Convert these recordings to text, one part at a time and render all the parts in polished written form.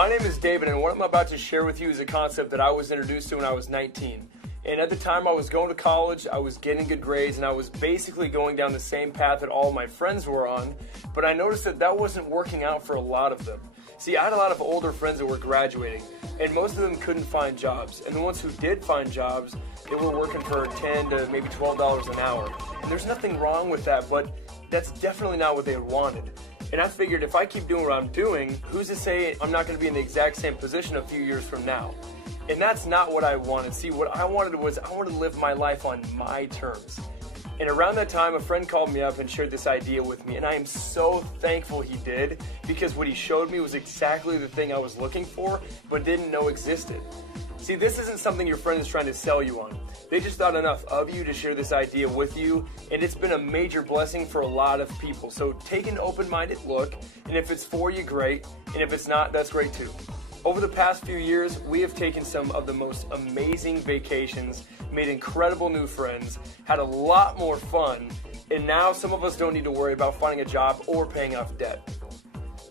My name is David, and what I'm about to share with you is a concept that I was introduced to when I was 19. And at the time I was going to college, I was getting good grades, and I was basically going down the same path that all my friends were on, but I noticed that that wasn't working out for a lot of them. See, I had a lot of older friends that were graduating, and most of them couldn't find jobs. And the ones who did find jobs, they were working for $10 to maybe $12 an hour. And there's nothing wrong with that, but that's definitely not what they wanted. And I figured if I keep doing what I'm doing, who's to say I'm not going to be in the exact same position a few years from now? And that's not what I wanted. See, what I wanted was I wanted to live my life on my terms. And around that time, a friend called me up and shared this idea with me, and I am so thankful he did, because what he showed me was exactly the thing I was looking for, but didn't know existed. See, this isn't something your friend is trying to sell you on. They just thought enough of you to share this idea with you, and it's been a major blessing for a lot of people. So take an open-minded look, and if it's for you, great, and if it's not, that's great too. Over the past few years, we have taken some of the most amazing vacations, made incredible new friends, had a lot more fun, and now some of us don't need to worry about finding a job or paying off debt.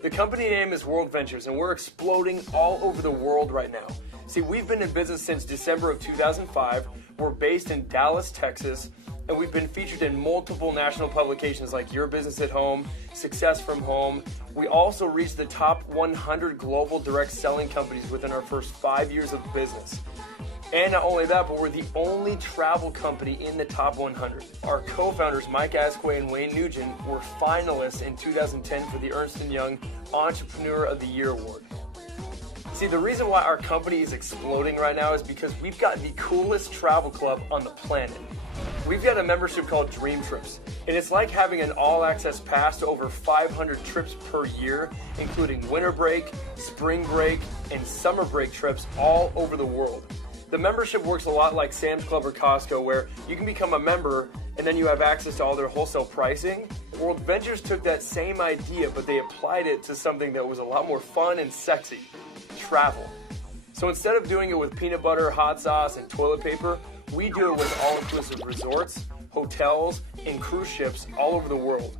The company name is World Ventures, and we're exploding all over the world right now. See, we've been in business since December of 2005. We're based in Dallas, Texas, and we've been featured in multiple national publications like Your Business at Home, Success from Home. We also reached the top 100 global direct selling companies within our first 5 years of business. And not only that, but we're the only travel company in the top 100. Our co-founders, Mike Asquith and Wayne Nugent, were finalists in 2010 for the Ernst & Young Entrepreneur of the Year Award. See, the reason why our company is exploding right now is because we've got the coolest travel club on the planet. We've got a membership called Dream Trips, and it's like having an all-access pass to over 500 trips per year, including winter break, spring break, and summer break trips all over the world. The membership works a lot like Sam's Club or Costco, where you can become a member and then you have access to all their wholesale pricing. World Ventures took that same idea, but they applied it to something that was a lot more fun and sexy: travel. So instead of doing it with peanut butter, hot sauce, and toilet paper, we do it with all-inclusive resorts, hotels, and cruise ships all over the world.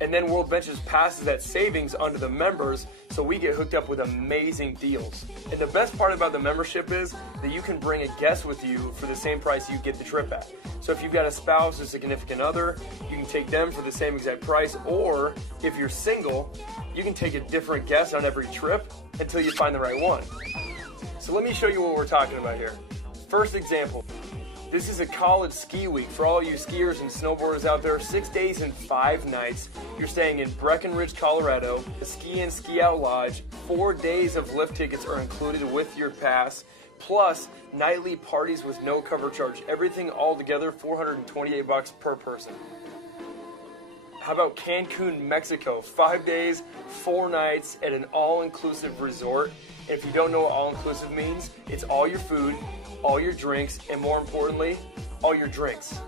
And then World Ventures passes that savings onto the members, so we get hooked up with amazing deals. And the best part about the membership is that you can bring a guest with you for the same price you get the trip at. So if you've got a spouse or significant other, you can take them for the same exact price, or if you're single, you can take a different guest on every trip until you find the right one. So let me show you what we're talking about here. First example. This is a college ski week. For all you skiers and snowboarders out there, 6 days and 5 nights. You're staying in Breckenridge, Colorado, a ski in ski out lodge. 4 days of lift tickets are included with your pass, plus nightly parties with no cover charge. Everything all together, $428 per person. How about Cancun, Mexico? 5 days, 4 nights at an all-inclusive resort. And if you don't know what all-inclusive means, it's all your food, all your drinks, and more importantly, all your drinks.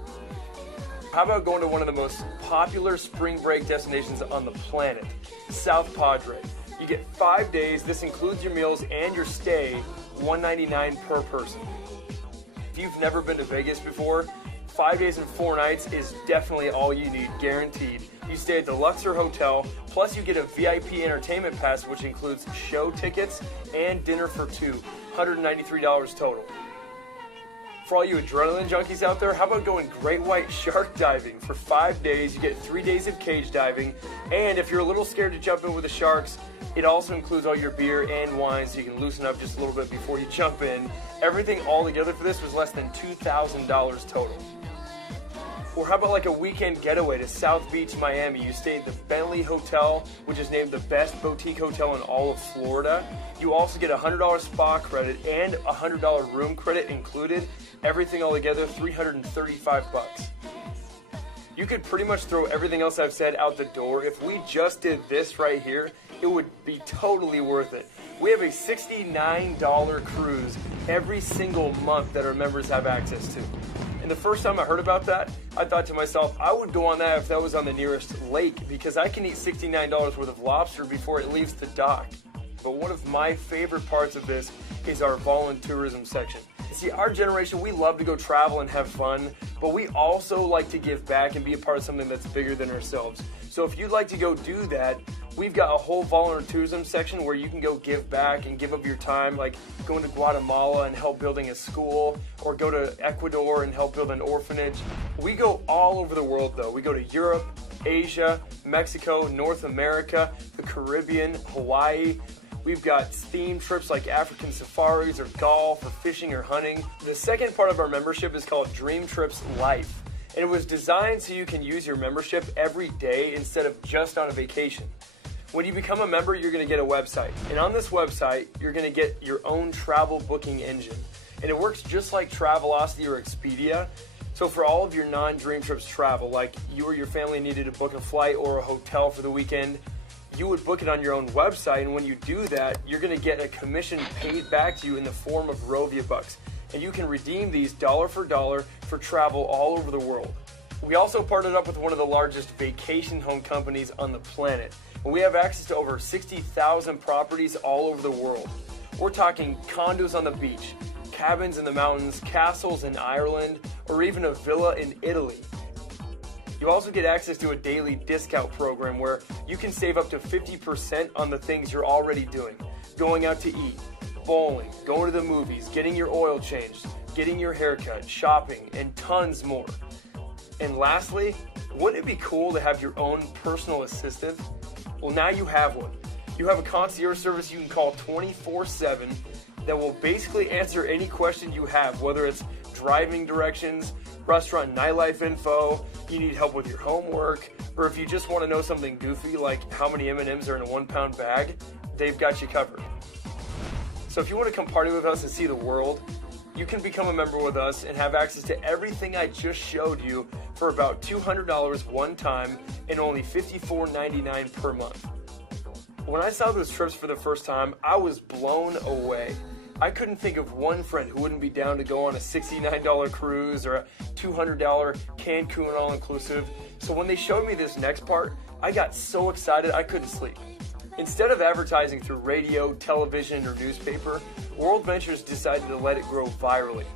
How about going to one of the most popular spring break destinations on the planet, South Padre? You get 5 days, this includes your meals and your stay, $199 per person. If you've never been to Vegas before, 5 days and 4 nights is definitely all you need, guaranteed. You stay at the Luxor Hotel, plus you get a VIP entertainment pass, which includes show tickets and dinner for two, $193 total. For all you adrenaline junkies out there, how about going great white shark diving? For 5 days, you get 3 days of cage diving, and if you're a little scared to jump in with the sharks, it also includes all your beer and wine, so you can loosen up just a little bit before you jump in. Everything all together for this was less than $2,000 total. Or how about like a weekend getaway to South Beach, Miami? You stay at the Bentley Hotel, which is named the best boutique hotel in all of Florida. You also get a $100 spa credit and a $100 room credit included. Everything all together, $335. You could pretty much throw everything else I've said out the door. If we just did this right here, it would be totally worth it. We have a $69 cruise every single month that our members have access to. And the first time I heard about that, I thought to myself, I would go on that if that was on the nearest lake, because I can eat $69 worth of lobster before it leaves the dock. But one of my favorite parts of this is our volunteerism section. See, our generation, we love to go travel and have fun, but we also like to give back and be a part of something that's bigger than ourselves. So if you'd like to go do that, We've got a whole volunteerism section where you can go give back and give up your time, like going to Guatemala and help building a school, or go to Ecuador and help build an orphanage. We go all over the world though. We go to Europe, Asia, Mexico, North America, the Caribbean, Hawaii. We've got themed trips like African safaris or golf or fishing or hunting. The second part of our membership is called Dream Trips Life. And it was designed so you can use your membership every day instead of just on a vacation. When you become a member, you're going to get a website. And on this website, you're going to get your own travel booking engine. And it works just like Travelocity or Expedia. So for all of your non-Dream Trips travel, like you or your family needed to book a flight or a hotel for the weekend, you would book it on your own website. And when you do that, you're going to get a commission paid back to you in the form of Rovia bucks. And you can redeem these dollar for travel all over the world. We also partnered up with one of the largest vacation home companies on the planet. And we have access to over 60,000 properties all over the world. We're talking condos on the beach, cabins in the mountains, castles in Ireland, or even a villa in Italy. You also get access to a daily discount program where you can save up to 50% on the things you're already doing. Going out to eat, bowling, going to the movies, getting your oil changed, getting your haircut, shopping, and tons more. And lastly, wouldn't it be cool to have your own personal assistant? Well, now you have one. You have a concierge service you can call 24/7 that will basically answer any question you have, whether it's driving directions, restaurant nightlife info, you need help with your homework, or if you just want to know something goofy like how many M&Ms are in a 1-pound bag, they've got you covered. So if you want to come party with us and see the world, you can become a member with us and have access to everything I just showed you for about $200 one time and only $54.99 per month. When I saw those trips for the first time, I was blown away. I couldn't think of one friend who wouldn't be down to go on a $69 cruise or a $200 Cancun all-inclusive. So when they showed me this next part, I got so excited I couldn't sleep. Instead of advertising through radio, television, or newspaper, World Ventures decided to let it grow virally.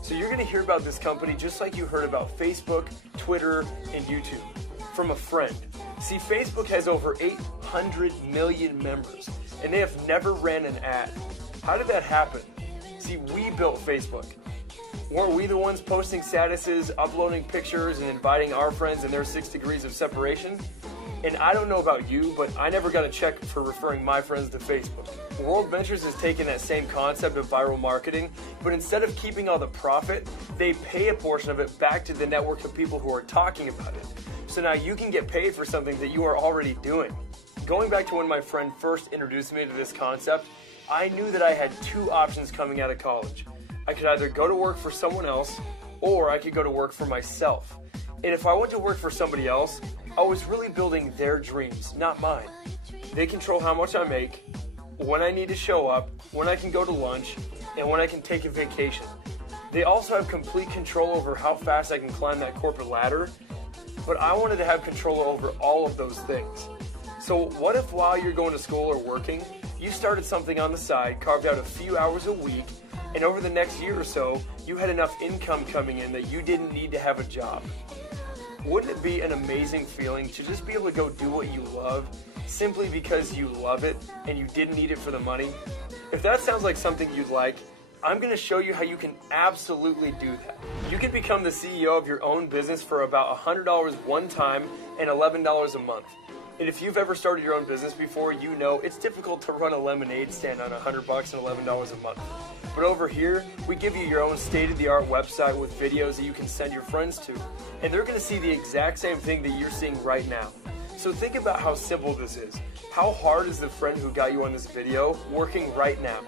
So you're going to hear about this company just like you heard about Facebook, Twitter, and YouTube from a friend. See, Facebook has over 800 million members, and they have never ran an ad. How did that happen? See, we built Facebook. Weren't we the ones posting statuses, uploading pictures, and inviting our friends in their 6 degrees of separation? And I don't know about you, but I never got a check for referring my friends to Facebook. World Ventures has taken that same concept of viral marketing, but instead of keeping all the profit, they pay a portion of it back to the network of people who are talking about it. So now you can get paid for something that you are already doing. Going back to when my friend first introduced me to this concept, I knew that I had 2 options coming out of college. I could either go to work for someone else, or I could go to work for myself. And if I went to work for somebody else, I was really building their dreams, not mine. They control how much I make, when I need to show up, when I can go to lunch, and when I can take a vacation. They also have complete control over how fast I can climb that corporate ladder, but I wanted to have control over all of those things. So what if while you're going to school or working, you started something on the side, carved out a few hours a week, and over the next year or so, you had enough income coming in that you didn't need to have a job? Wouldn't it be an amazing feeling to just be able to go do what you love simply because you love it and you didn't need it for the money? If that sounds like something you'd like, I'm going to show you how you can absolutely do that. You can become the CEO of your own business for about $100 one time and $11 a month. And if you've ever started your own business before, you know it's difficult to run a lemonade stand on $100 and $11 a month. But over here, we give you your own state-of-the-art website with videos that you can send your friends to. And they're going to see the exact same thing that you're seeing right now. So think about how simple this is. How hard is the friend who got you on this video working right now?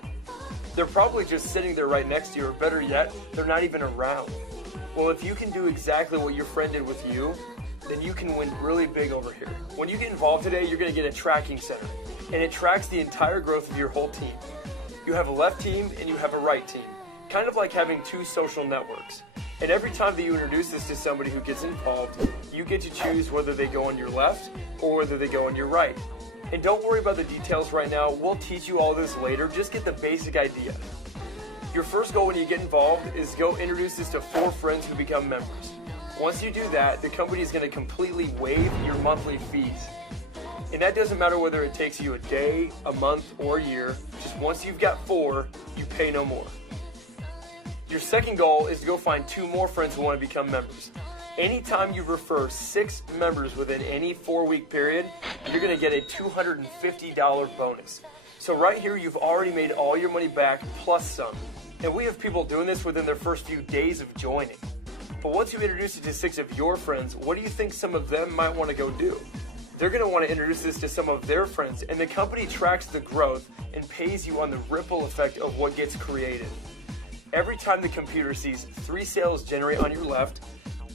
They're probably just sitting there right next to you, or better yet, they're not even around. Well, if you can do exactly what your friend did with you, then you can win really big over here. When you get involved today, you're going to get a tracking center, and it tracks the entire growth of your whole team. You have a left team and you have a right team, kind of like having 2 social networks. And every time that you introduce this to somebody who gets involved, you get to choose whether they go on your left or whether they go on your right. And don't worry about the details right now. We'll teach you all this later. Just get the basic idea. Your first goal when you get involved is go introduce this to 4 friends who become members. Once you do that, the company is going to completely waive your monthly fees. And that doesn't matter whether it takes you a day, a month, or a year. Just once you've got 4, you pay no more. Your second goal is to go find 2 more friends who want to become members. Anytime you refer 6 members within any 4-week period, you're going to get a $250 bonus. So right here, you've already made all your money back plus some. And we have people doing this within their first few days of joining. But once you introduce it to 6 of your friends, what do you think some of them might want to go do? They're going to want to introduce this to some of their friends, and the company tracks the growth and pays you on the ripple effect of what gets created. Every time the computer sees 3 sales generate on your left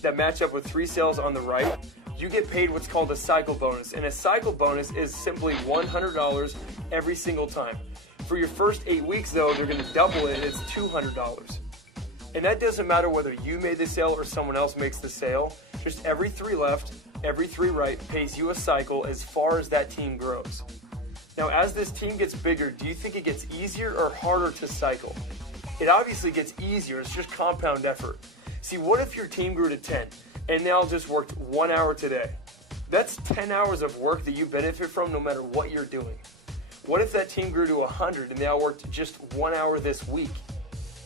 that match up with 3 sales on the right, you get paid what's called a cycle bonus. And a cycle bonus is simply $100 every single time. For your first 8 weeks, though, they're going to double it. It's $200. And that doesn't matter whether you made the sale or someone else makes the sale. Just every 3 left, every 3 right pays you a cycle as far as that team grows. Now, as this team gets bigger, do you think it gets easier or harder to cycle? It obviously gets easier. It's just compound effort. See, what if your team grew to 10 and they all just worked 1 hour today? That's 10 hours of work that you benefit from no matter what you're doing. What if that team grew to 100 and they all worked just 1 hour this week?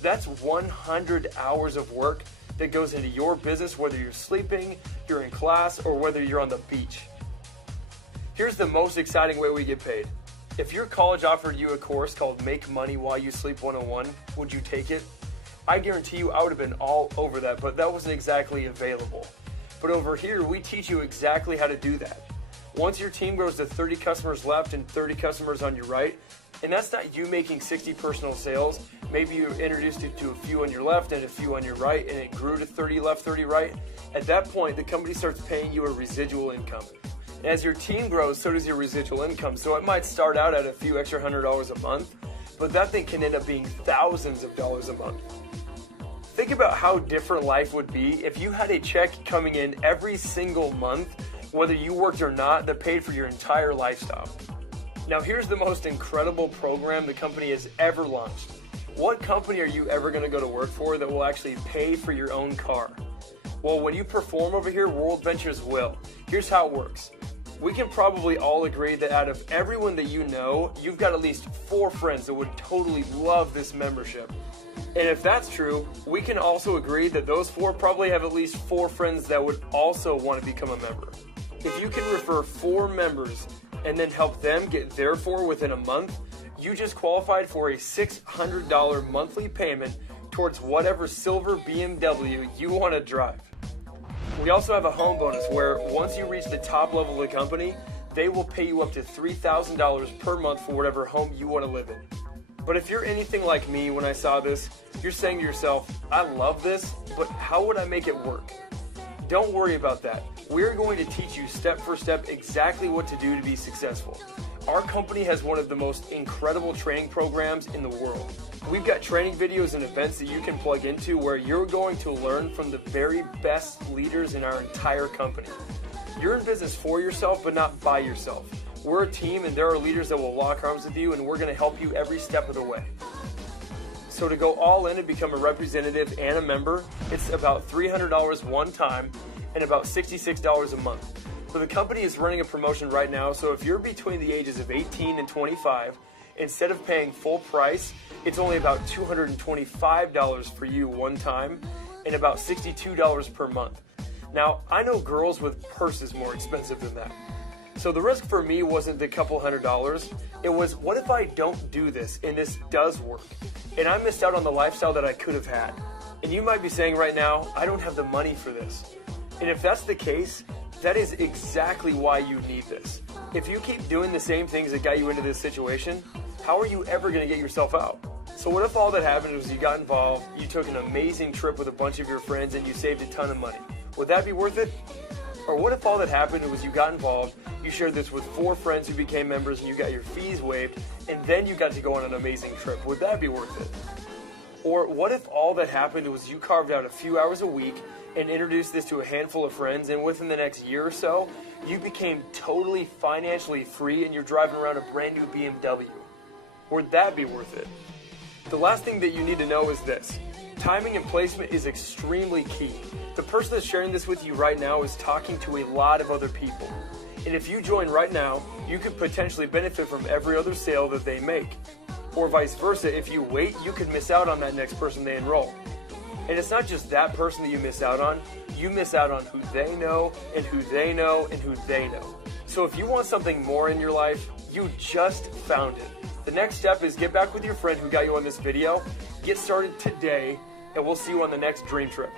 That's 100 hours of work that goes into your business, whether you're sleeping, you're in class, or whether you're on the beach. Here's the most exciting way we get paid. If your college offered you a course called Make Money While You Sleep 101, would you take it? I guarantee you I would have been all over that, but that wasn't exactly available. But over here, we teach you exactly how to do that. Once your team grows to 30 customers left and 30 customers on your right, and that's not you making 60 personal sales. Maybe you introduced it to a few on your left and a few on your right, and it grew to 30 left, 30 right. At that point, the company starts paying you a residual income. And as your team grows, so does your residual income. So it might start out at a few extra $100 a month, but that thing can end up being thousands of dollars a month. Think about how different life would be if you had a check coming in every single month, whether you worked or not, that paid for your entire lifestyle. Now here's the most incredible program the company has ever launched. What company are you ever going to go to work for that will actually pay for your own car? Well, when you perform over here, World Ventures will. Here's how it works. We can probably all agree that out of everyone that you know, you've got at least 4 friends that would totally love this membership. And if that's true, we can also agree that those 4 probably have at least 4 friends that would also want to become a member. If you can refer 4 members and then help them get their 4 within a month, you just qualified for a $600 monthly payment towards whatever silver BMW you want to drive. We also have a home bonus where once you reach the top level of the company, they will pay you up to $3,000 per month for whatever home you want to live in. But if you're anything like me when I saw this, you're saying to yourself, I love this, but how would I make it work? Don't worry about that. We're going to teach you step for step exactly what to do to be successful. Our company has one of the most incredible training programs in the world. We've got training videos and events that you can plug into where you're going to learn from the very best leaders in our entire company. You're in business for yourself, but not by yourself. We're a team and there are leaders that will lock arms with you, and we're going to help you every step of the way. So to go all in and become a representative and a member, it's about $300 one time and about $66 a month. So the company is running a promotion right now, so if you're between the ages of 18 and 25, instead of paying full price, it's only about $225 for you one time and about $62 per month. Now, I know girls with purses more expensive than that. So the risk for me wasn't the couple $100. It was, what if I don't do this and this does work? And I missed out on the lifestyle that I could have had. And you might be saying right now, I don't have the money for this. And if that's the case, that is exactly why you need this. If you keep doing the same things that got you into this situation, how are you ever going to get yourself out? So what if all that happened was you got involved, you took an amazing trip with a bunch of your friends, and you saved a ton of money? Would that be worth it? Or what if all that happened was you got involved, you shared this with 4 friends who became members, and you got your fees waived, and then you got to go on an amazing trip? Would that be worth it? Or what if all that happened was you carved out a few hours a week and introduced this to a handful of friends, and within the next year or so, you became totally financially free and you're driving around a brand new BMW? Would that be worth it? The last thing that you need to know is this. Timing and placement is extremely key. The person that's sharing this with you right now is talking to a lot of other people. And if you join right now, you could potentially benefit from every other sale that they make. Or vice versa, if you wait, you could miss out on that next person they enroll. And it's not just that person that you miss out on. You miss out on who they know, and who they know, and who they know. So if you want something more in your life, you just found it. The next step is get back with your friend who got you on this video, get started today, and we'll see you on the next dream trip.